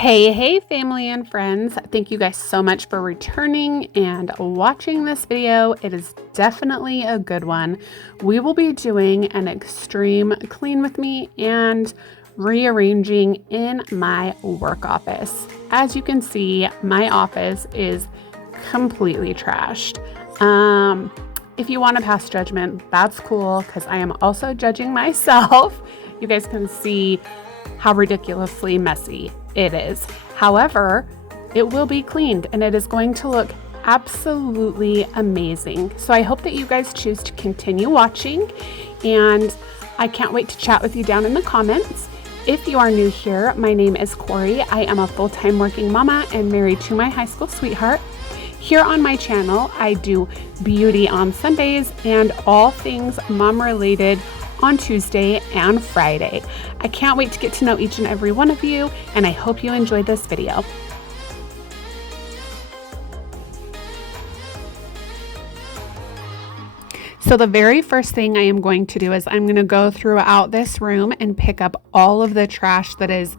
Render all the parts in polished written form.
Hey family and friends, thank you guys so much for returning and watching this video. It is definitely a good one. We will be doing an extreme clean with me and rearranging in my work office. As you can see, my office is completely trashed. If you want to pass judgment, that's cool, because I am also judging myself. You guys can see how ridiculously messy it is. However, it will be cleaned and it is going to look absolutely amazing. So I hope that you guys choose to continue watching, and I can't wait to chat with you down in the comments. If you are new here, my name is Cori. I am a full-time working mama and married to my high school sweetheart. Here on my channel, I do beauty on Sundays and all things mom related on Tuesday and Friday. I can't wait to get to know each and every one of you, and I hope you enjoyed this video. So the very first thing I am going to do is I'm going to go throughout this room and pick up all of the trash that is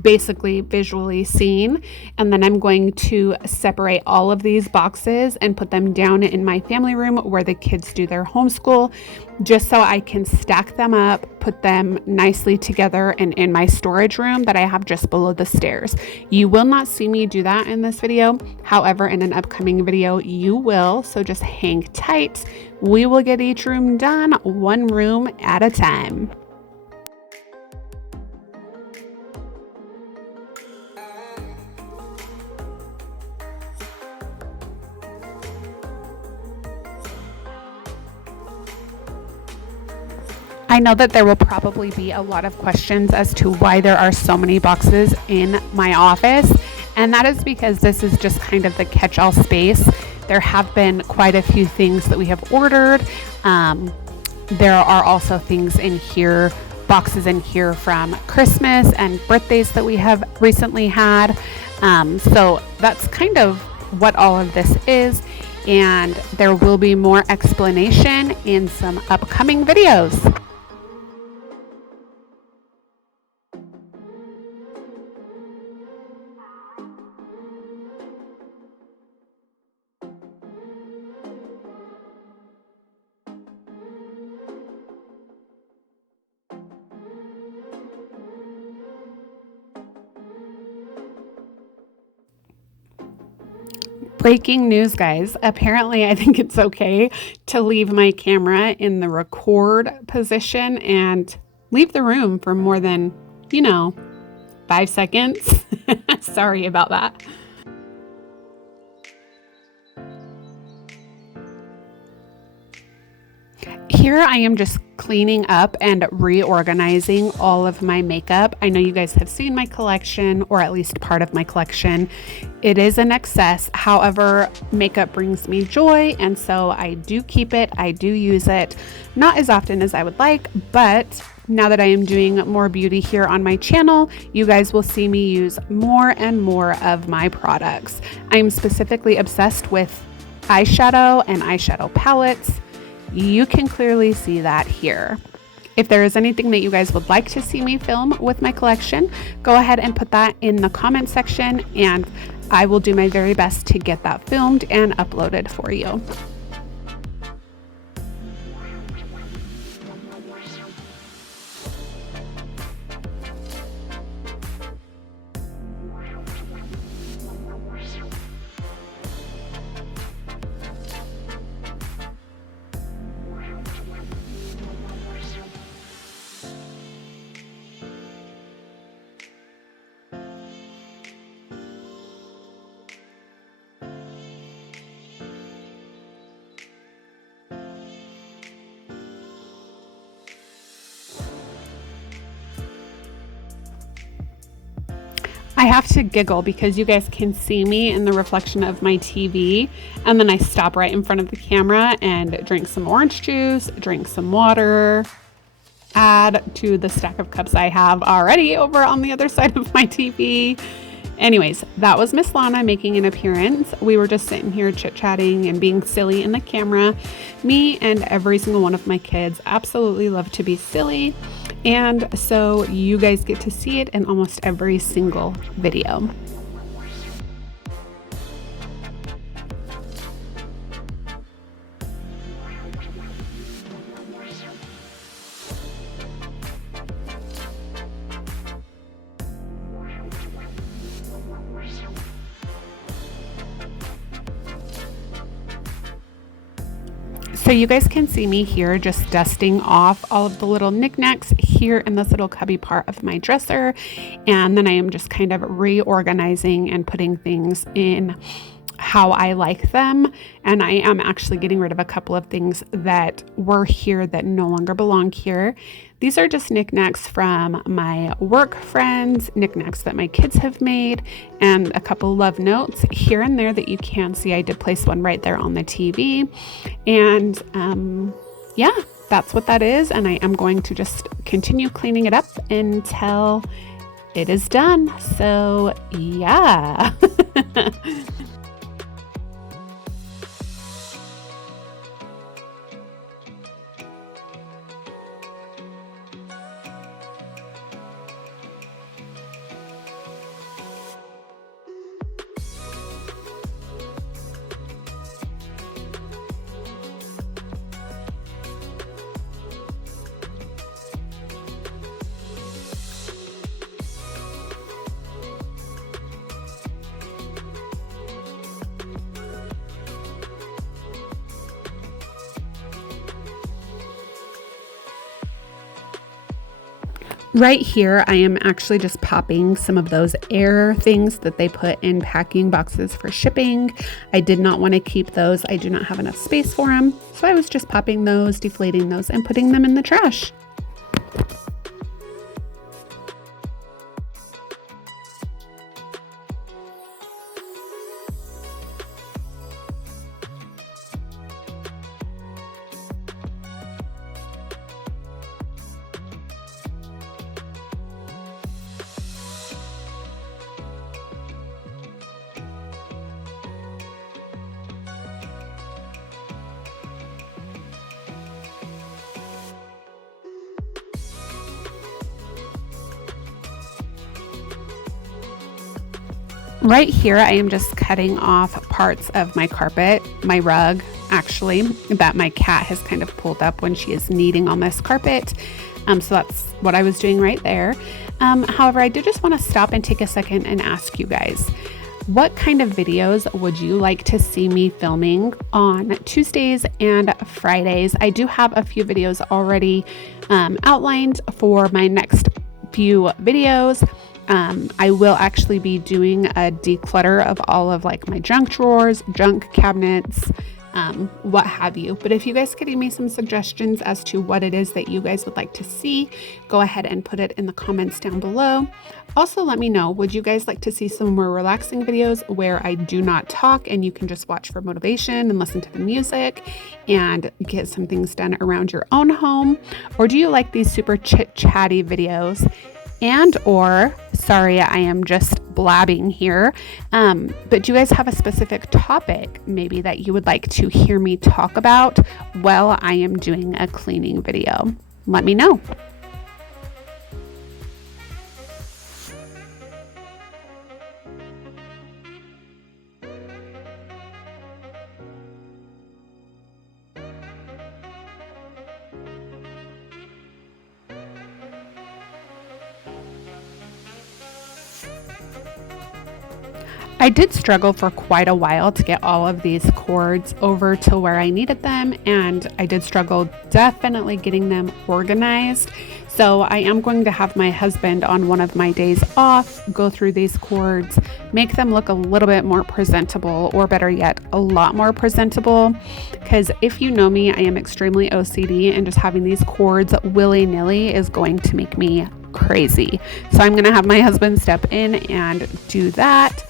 basically visually seen, and then I'm going to separate all of these boxes and put them down in my family room where the kids do their homeschool, just so I can stack them up, put them nicely together and in my storage room that I have just below the stairs. You will not see me do that in this video. However, in an upcoming video you will, so just hang tight. We will get each room done one room at a time. I know that there will probably be a lot of questions as to why there are so many boxes in my office, and that is because this is just kind of the catch-all space. There have been quite a few things that we have ordered. There are also things in here, boxes in here from Christmas and birthdays that we have recently had. So that's kind of what all of this is, and there will be more explanation in some upcoming videos. Breaking news, guys. Apparently, I think it's okay to leave my camera in the record position and leave the room for more than, 5 seconds. Sorry about that. Here I am just cleaning up and reorganizing all of my makeup. I know you guys have seen my collection, or at least part of my collection. It is an excess. However, makeup brings me joy, and so I do keep it. I do use it, not as often as I would like, but now that I am doing more beauty here on my channel, you guys will see me use more and more of my products. I'm specifically obsessed with eyeshadow and eyeshadow palettes. You can clearly see that here. If there is anything that you guys would like to see me film with my collection, go ahead and put that in the comment section, and I will do my very best to get that filmed and uploaded for you. I have to giggle because you guys can see me in the reflection of my TV, and then I stop right in front of the camera and drink some orange juice, drink some water, add to the stack of cups I have already over on the other side of my TV. Anyways, that was Miss Lana making an appearance. We were just sitting here chit-chatting and being silly in the camera. Me and every single one of my kids absolutely love to be silly. And so you guys get to see it in almost every single video. So you guys can see me here just dusting off all of the little knickknacks here in this little cubby part of my dresser. And then I am just kind of reorganizing and putting things in how I like them. And I am actually getting rid of a couple of things that were here that no longer belong here. These are just knickknacks from my work friends, knickknacks that my kids have made, and a couple love notes here and there that you can see. I did place one right there on the TV. And yeah, that's what that is. And I am going to just continue cleaning it up until it is done. So yeah. Right here, I am actually just popping some of those air things that they put in packing boxes for shipping. I did not want to keep those. I do not have enough space for them. So I was just popping those, deflating those, and putting them in the trash. Right here, I am just cutting off parts of my carpet, my rug, actually, that my cat has kind of pulled up when she is kneading on this carpet. So that's what I was doing right there. However, I did just want to stop and take a second and ask you guys, what kind of videos would you like to see me filming on Tuesdays and Fridays? I do have a few videos already outlined for my next few videos. I will actually be doing a declutter of all of like my junk drawers, junk cabinets, what have you. But if you guys could give me some suggestions as to what it is that you guys would like to see, go ahead and put it in the comments down below. Also, let me know, would you guys like to see some more relaxing videos where I do not talk and you can just watch for motivation and listen to the music and get some things done around your own home? Or do you like these super chit-chatty videos? And or, sorry, I am just blabbing here, but do you guys have a specific topic maybe that you would like to hear me talk about while I am doing a cleaning video? Let me know. I did struggle for quite a while to get all of these cords over to where I needed them, and I did struggle definitely getting them organized. So I am going to have my husband on one of my days off go through these cords, make them look a little bit more presentable, or better yet, a lot more presentable. Because if you know me, I am extremely OCD, and just having these cords willy-nilly is going to make me crazy. So I'm going to have my husband step in and do that.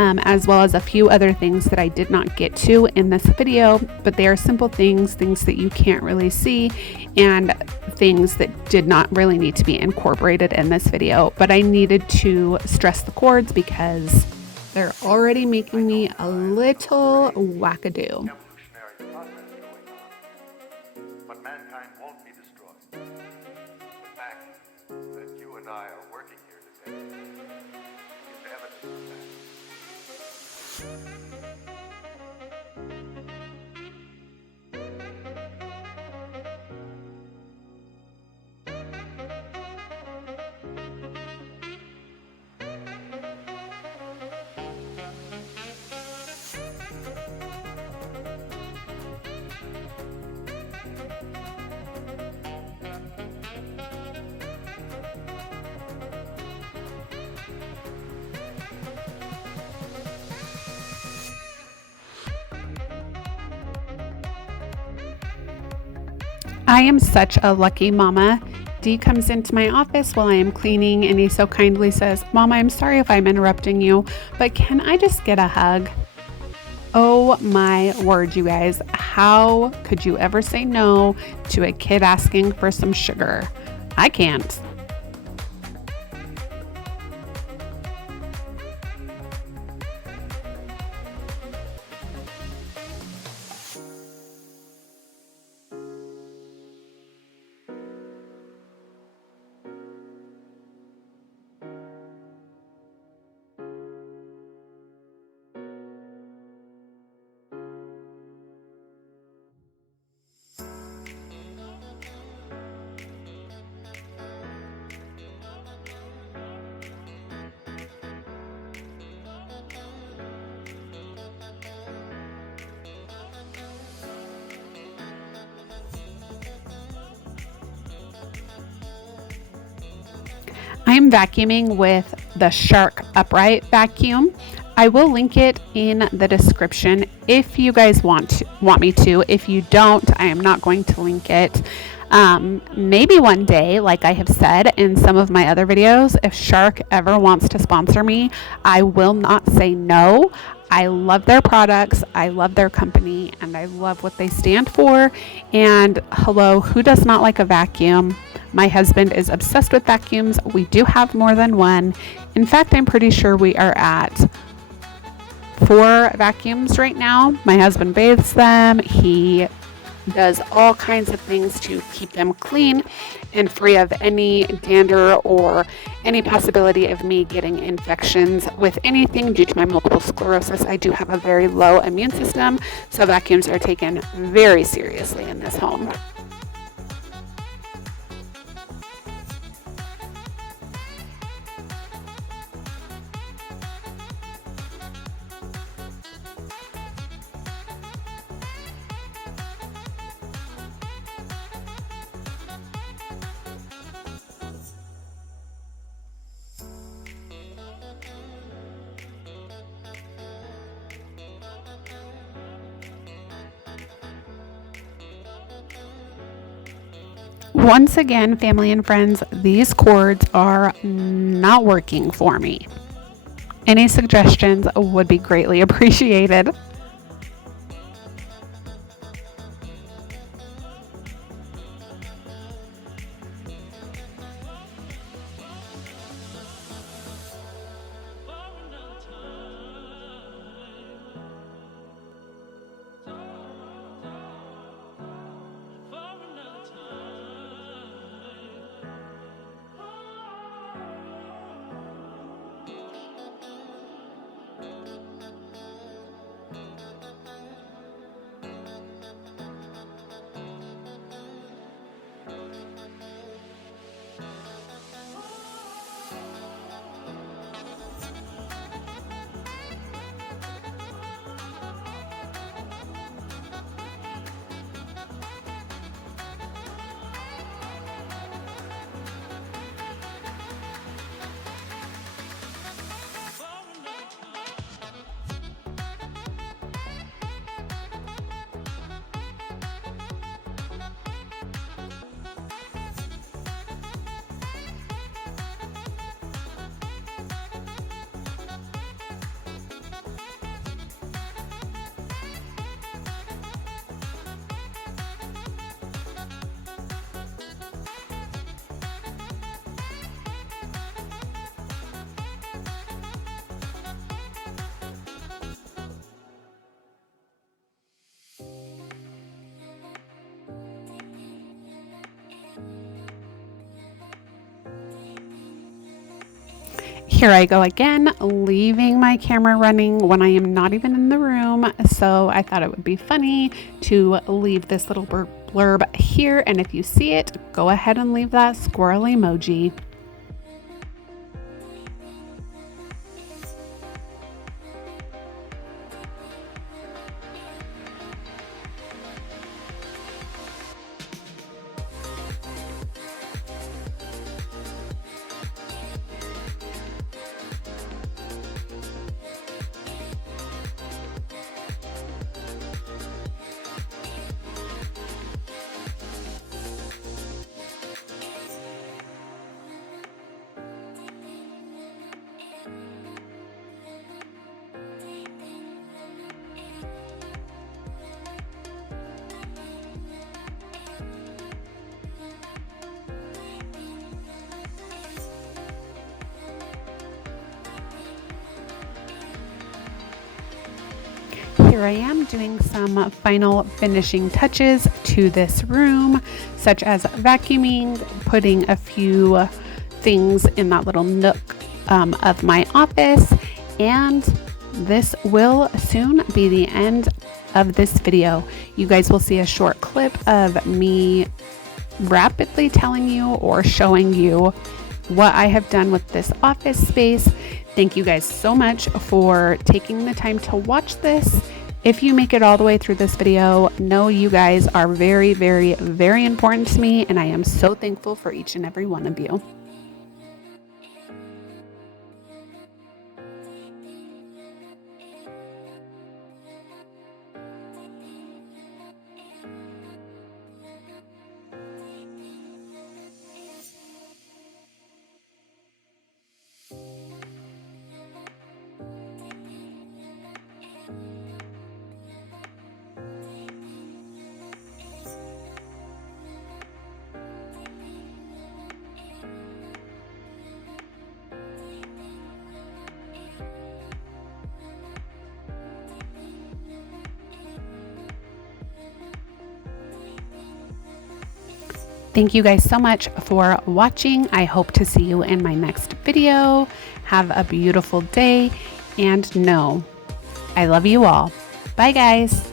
As well as a few other things that I did not get to in this video, but they are simple things that you can't really see, and things that did not really need to be incorporated in this video, but I needed to stress the cords because they're already making me a little wackadoo. But mankind won't be destroyed. The fact that you and I are working here today is evidence of that. I am such a lucky mama. Dee comes into my office while I am cleaning and he so kindly says, "Mama, I'm sorry if I'm interrupting you, but can I just get a hug?" Oh my word, you guys. How could you ever say no to a kid asking for some sugar? I can't. I'm vacuuming with the Shark upright vacuum. I will link it in the description if you guys want me to. If you don't, I am not going to link it. Maybe one day, like I have said in some of my other videos, if Shark ever wants to sponsor me, I will not say no. I love their products, I love their company, and I love what they stand for. And hello, who does not like a vacuum? My husband is obsessed with vacuums. We do have more than one. In fact, I'm pretty sure we are at 4 vacuums right now. My husband bathes them. He does all kinds of things to keep them clean and free of any dander or any possibility of me getting infections with anything due to my multiple sclerosis. I do have a very low immune system, so vacuums are taken very seriously in this home. Once again, family and friends, these cords are not working for me. Any suggestions would be greatly appreciated. Here I go again, leaving my camera running when I am not even in the room. So I thought it would be funny to leave this little blurb here. And if you see it, go ahead and leave that squirrel emoji. Here I am doing some final finishing touches to this room, such as vacuuming, putting a few things in that little nook of my office, and this will soon be the end of this video. You guys will see a short clip of me rapidly telling you or showing you what I have done with this office space. Thank you guys so much for taking the time to watch this. If you make it all the way through this video, know you guys are very, very, very important to me, and I am so thankful for each and every one of you. Thank you guys so much for watching. I hope to see you in my next video. Have a beautiful day, and know I love you all. Bye guys.